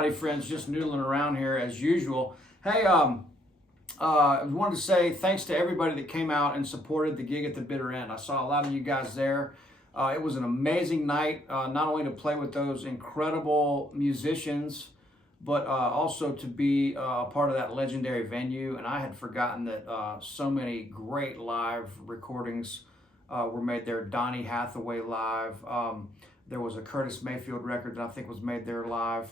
howdy friends, just noodling around here as usual. Hey, I wanted to say thanks to everybody that came out and supported the gig at the bitter end. I saw a lot of you guys there. It was an amazing night, not only to play with those incredible musicians, but also to be a part of that legendary venue. And I had forgotten that so many great live recordings were made there. Donny Hathaway live. There was a Curtis Mayfield record that I think was made there live.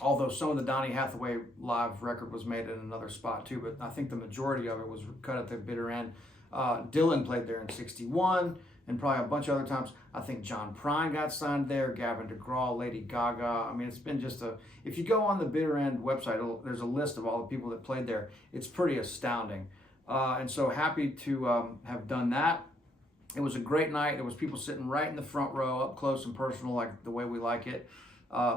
Although some of the Donny Hathaway live record was made in another spot too, but I think the majority of it was cut at the bitter end. Dylan played there in '61 and probably a bunch of other times. I think John Prine got signed there, Gavin DeGraw, Lady Gaga. I mean, it's been just if you go on the bitter end website, there's a list of all the people that played there. It's pretty astounding. And so happy to have done that. It was a great night. There was people sitting right in the front row, up close and personal, like the way we like it.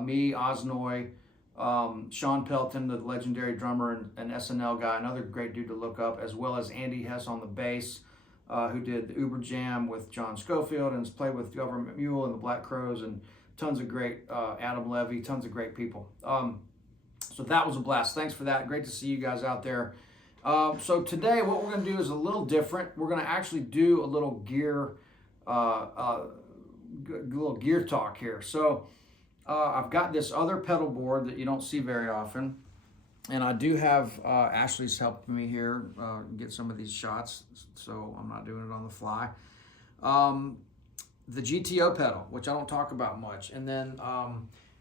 Me, Osnoy, Sean Pelton, the legendary drummer and SNL guy, another great dude to look up, as well as Andy Hess on the bass, who did the Uber Jam with John Schofield and has played with Government Mule and the Black Crowes and tons of great, Adam Levy, tons of great people. So that was a blast. Thanks for that. Great to see you guys out there. So today what we're going to do is a little different. We're going to actually do a little gear talk here. So I've got this other pedal board that you don't see very often, and I do have Ashley's helping me here get some of these shots, so I'm not doing it on the fly. The GTO pedal, which I don't talk about much, and then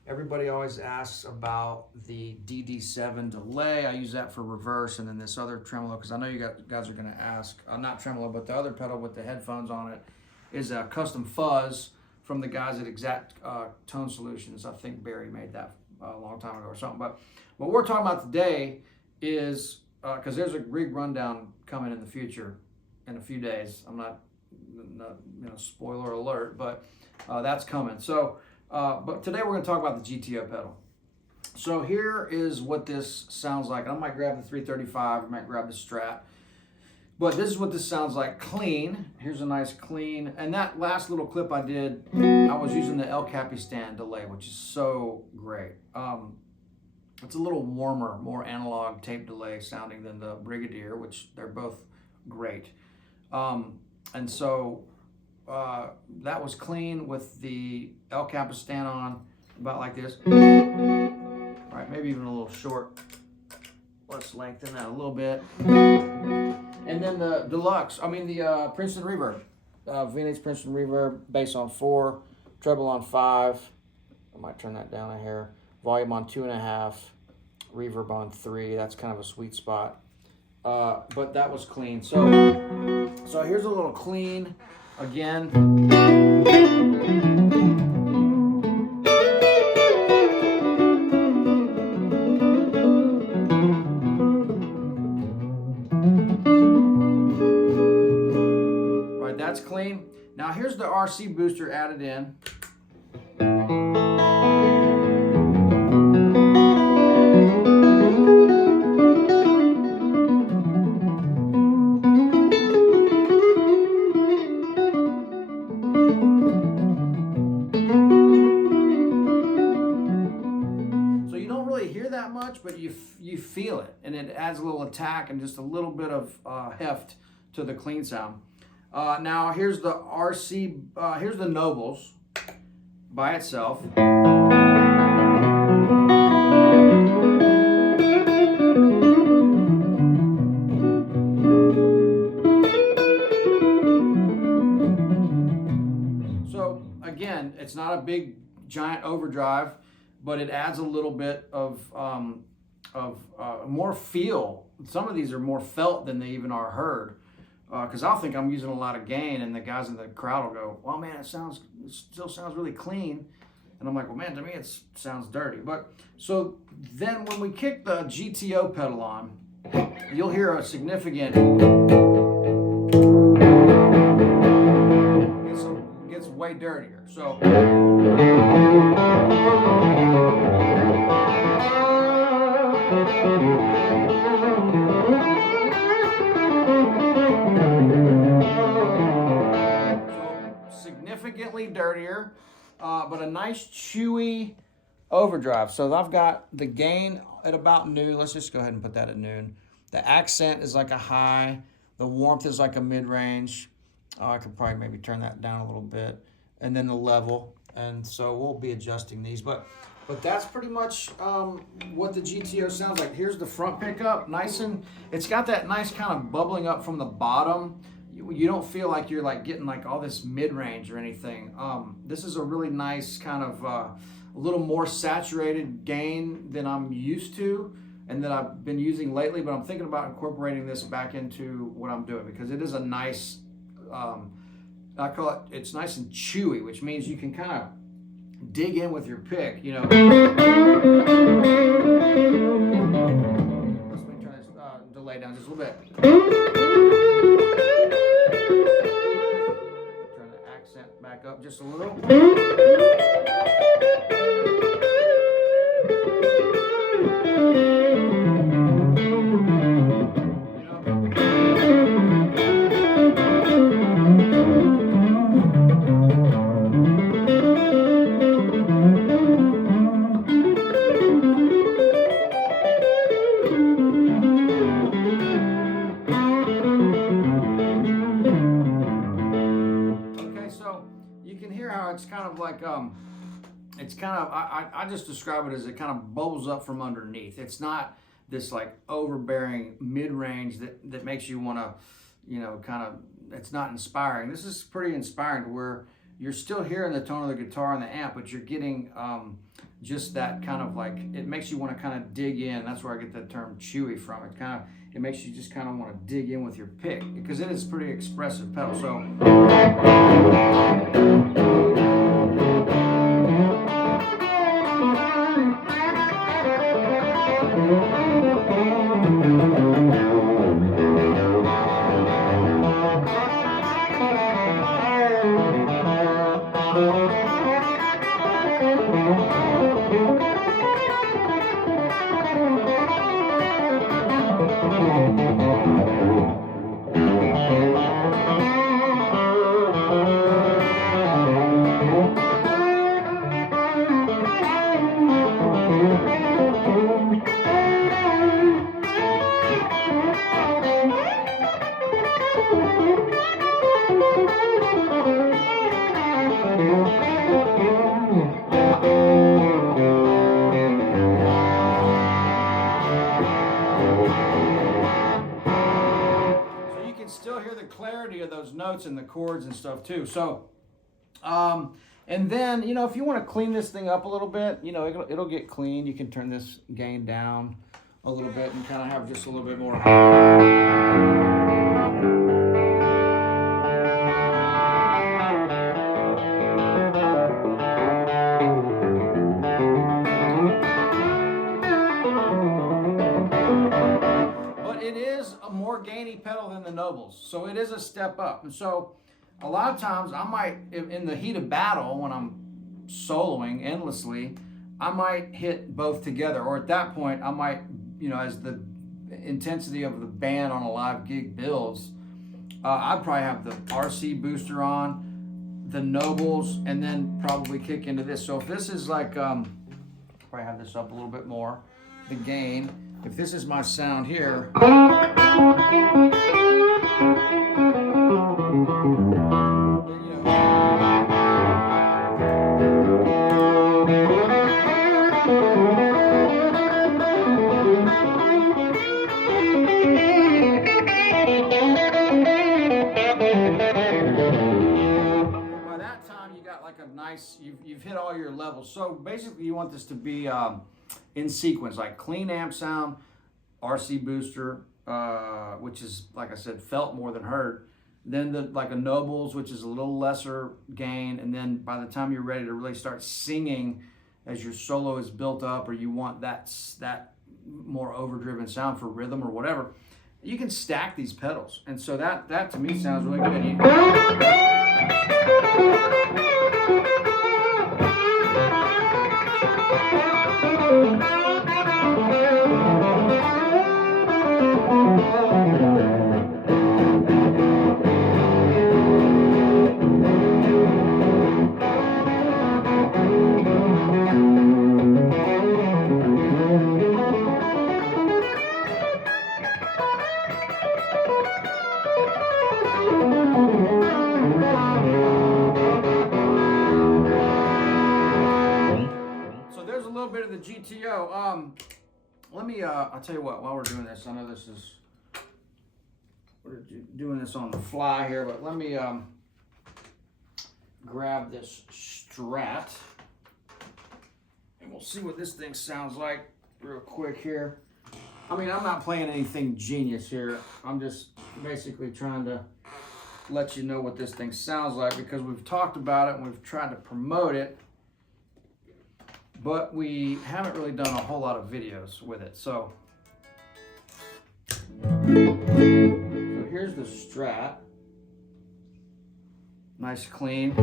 everybody always asks about the DD7 delay. I use that for reverse, and then this other tremolo, because I know you guys are going to ask, not tremolo, but the other pedal with the headphones on it is a custom fuzz from the guys at Exact Tone Solutions. I think Barry made that a long time ago or something. But what we're talking about today is, because there's a rig rundown coming in the future in a few days. I'm not spoiler alert, but that's coming. So, but today we're going to talk about the GTO pedal. So here is what this sounds like. I might grab the 335, I might grab the Strat. But this is what this sounds like clean. Here's a nice clean. And that last little clip I did, I was using the El Capistan delay, which is so great. It's a little warmer, more analog tape delay sounding than the Brigadier, which they're both great. And so that was clean with the El Capistan on, about like this. All right, maybe even a little short. Let's lengthen that a little bit. And then the deluxe, the Princeton Reverb. Vintage Princeton Reverb, bass on 4, treble on 5. I might turn that down a hair. Volume on 2.5, reverb on 3. That's kind of a sweet spot. But that was clean. So here's a little clean again. That's clean. Now here's the RC booster added in. So you don't really hear that much, but you feel it, and it adds a little attack and just a little bit of heft to the clean sound. Now here's the RC, here's the Nobles by itself. So again, it's not a big giant overdrive, but it adds a little bit of more feel. Some of these are more felt than they even are heard. Because I'll think I'm using a lot of gain, and the guys in the crowd will go, well, man, it still sounds really clean. And I'm like, well, man, to me, it sounds dirty. But so then when we kick the GTO pedal on, you'll hear a significant, it gets way dirtier. So. Significantly dirtier, but a nice chewy overdrive. So I've got the gain at about noon. Let's just go ahead and put that at noon. The accent is like a high. The warmth is like a mid-range. I could probably maybe turn that down a little bit. And then the level. And so we'll be adjusting these. But that's pretty much what the GTO sounds like. Here's the front pickup. Nice, and it's got that nice kind of bubbling up from the bottom. You don't feel like you're like getting like all this mid-range or anything. This is a really nice kind of a little more saturated gain than I'm used to and that I've been using lately, but I'm thinking about incorporating this back into what I'm doing because it is a nice, I call it, it's nice and chewy, which means you can kind of dig in with your pick, you know. Let's turn this delay down just a little bit. Turn the accent back up just a little. It's kind of like it's kind of I just describe it as it kind of bubbles up from underneath. It's not this like overbearing mid-range that makes you want to, you know, kind of, it's not inspiring. This is pretty inspiring to where you're still hearing the tone of the guitar and the amp, but you're getting just that kind of like, it makes you want to kind of dig in. That's where I get that term chewy from. It makes you just kind of want to dig in with your pick because it is pretty expressive pedal. So clarity of those notes and the chords and stuff too. So, and then, you know, if you want to clean this thing up a little bit, you know, it'll get clean. You can turn this gain down a little bit and kind of have just a little bit more. More gainy pedal than the Nobles, so it is a step up. And so a lot of times I might, in the heat of battle, when I'm soloing endlessly, I might hit both together, or at that point I might, you know, as the intensity of the band on a live gig builds, I'd probably have the RC booster on, the Nobles, and then probably kick into this. So if this is like, probably have this up a little bit more, the gain. If this is my sound here, you've hit all your levels. So basically you want this to be in sequence, like clean amp sound, RC booster, which is, like I said, felt more than heard. Then like a Nobles, which is a little lesser gain. And then by the time you're ready to really start singing as your solo is built up, or you want that more overdriven sound for rhythm or whatever, you can stack these pedals. And so that to me sounds really good. GTO. Let me, I'll tell you what, while we're doing this, I know this is, we're doing this on the fly here, but let me grab this Strat, and we'll see what this thing sounds like real quick here. I mean, I'm not playing anything genius here. I'm just basically trying to let you know what this thing sounds like, because we've talked about it and we've tried to promote it, but we haven't really done a whole lot of videos with it. So here's the Strat. Nice clean.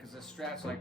Because the Strat's like,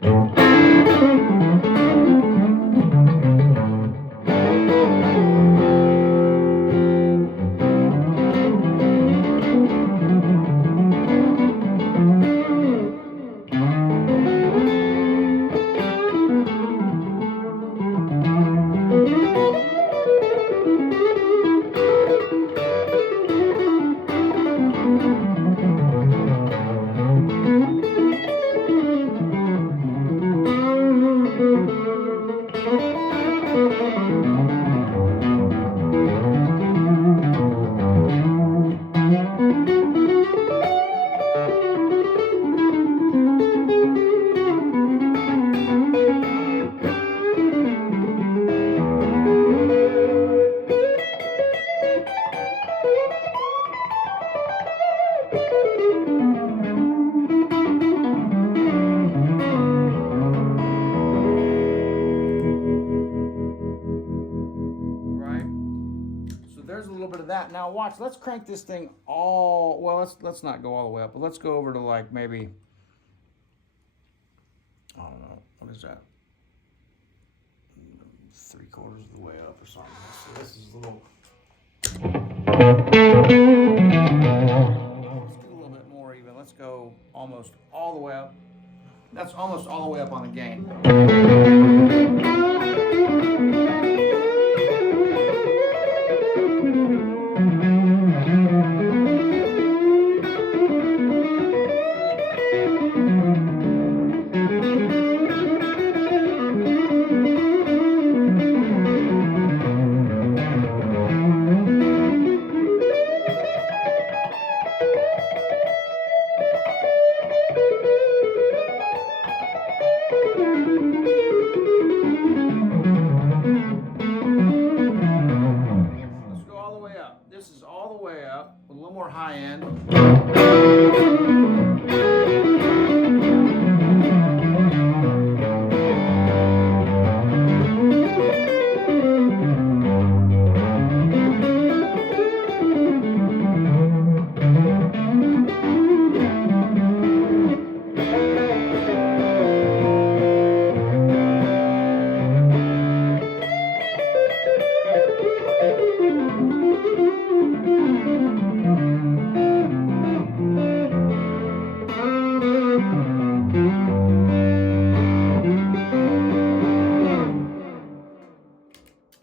that. Now watch, let's crank this thing all, well, let's not go all the way up, but let's go over to like maybe, I don't know, what is that? 3/4 of the way up or something. So this is a little, let's do a little bit more even. Let's go almost all the way up. That's almost all the way up on the gain. High end.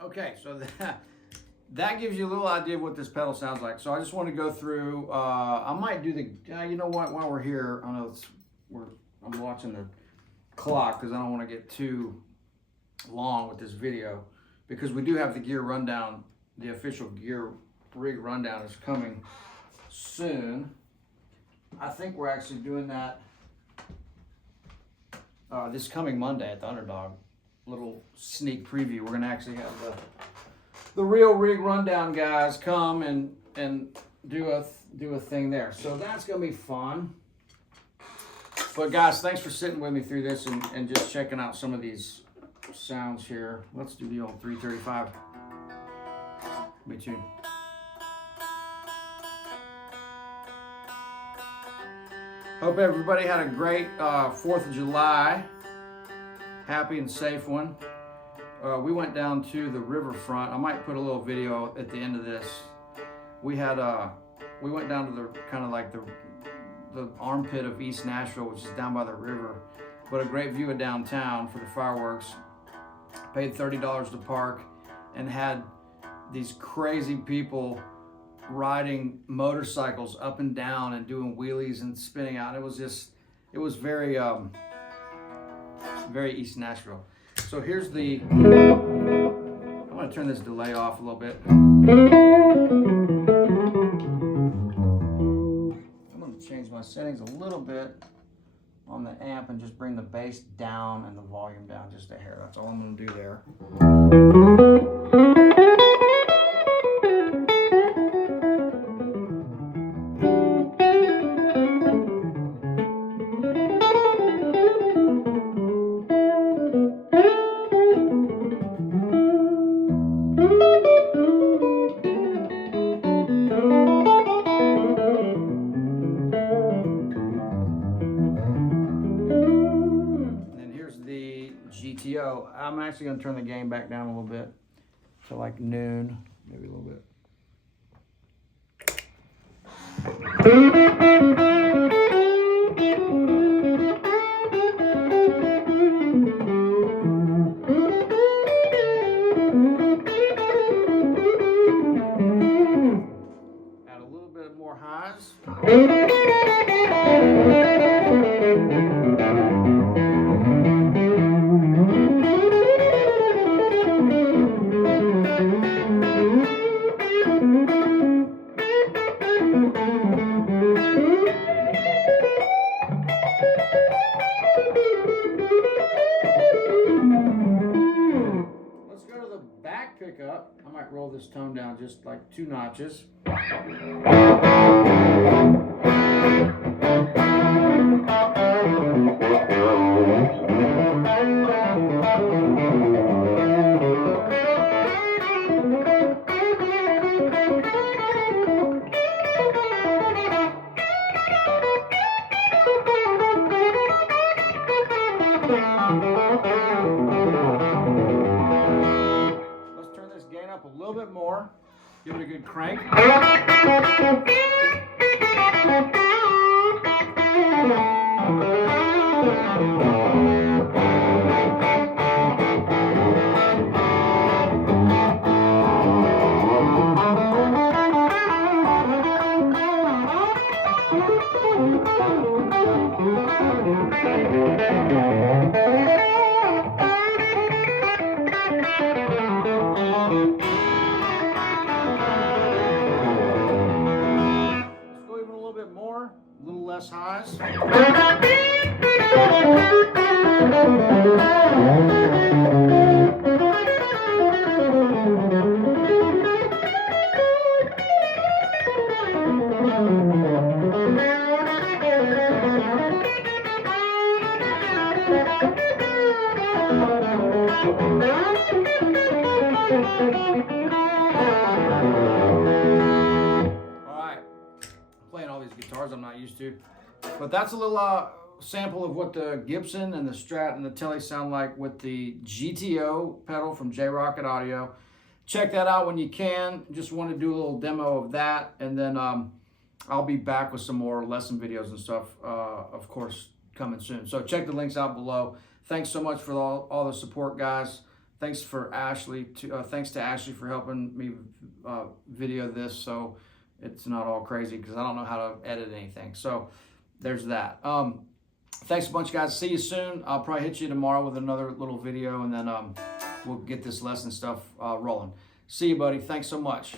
Okay, so that gives you a little idea of what this pedal sounds like. So I just want to go through, I might do the, you know what, while we're here, I know I'm watching the clock because I don't want to get too long with this video, because we do have the gear rundown, the official gear rig rundown is coming soon. I think we're actually doing that this coming Monday at the Underdog. Little sneak preview. We're gonna actually have the real rig rundown guys come and do a thing there. So that's gonna be fun. But guys, thanks for sitting with me through this and just checking out some of these sounds here. Let's do the old 335. Let me tune. Hope everybody had a great 4th of July. Happy and safe one. We went down to the riverfront. I might put a little video at the end of this. We went down to the kind of like the armpit of East Nashville, which is down by the river. But a great view of downtown for the fireworks. Paid $30 to park and had these crazy people riding motorcycles up and down and doing wheelies and spinning out. It was very East Nashville. So here's I'm going to turn this delay off a little bit. I'm going to change my settings a little bit on the amp and just bring the bass down and the volume down just a hair. That's all I'm going to do there. GTO. I'm actually going to turn the gain back down a little bit to like noon, maybe a little bit. Add a little bit more highs. Pickup. I might roll this tone down just like 2 notches. Up a little bit more, give it a good crank. Highs. Guitars I'm not used to, but that's a little sample of what the Gibson and the Strat and the Tele sound like with the GTO pedal from J Rockett Audio. Check that out when you can. Just want to do a little demo of that, and then I'll be back with some more lesson videos and stuff, of course, coming soon. So check the links out below. Thanks so much for all the support, guys. Thanks for Ashley. Thanks to Ashley for helping me video this, so it's not all crazy because I don't know how to edit anything. So there's that. Thanks a bunch, guys. See you soon. I'll probably hit you tomorrow with another little video, and then we'll get this lesson stuff rolling. See you, buddy. Thanks so much.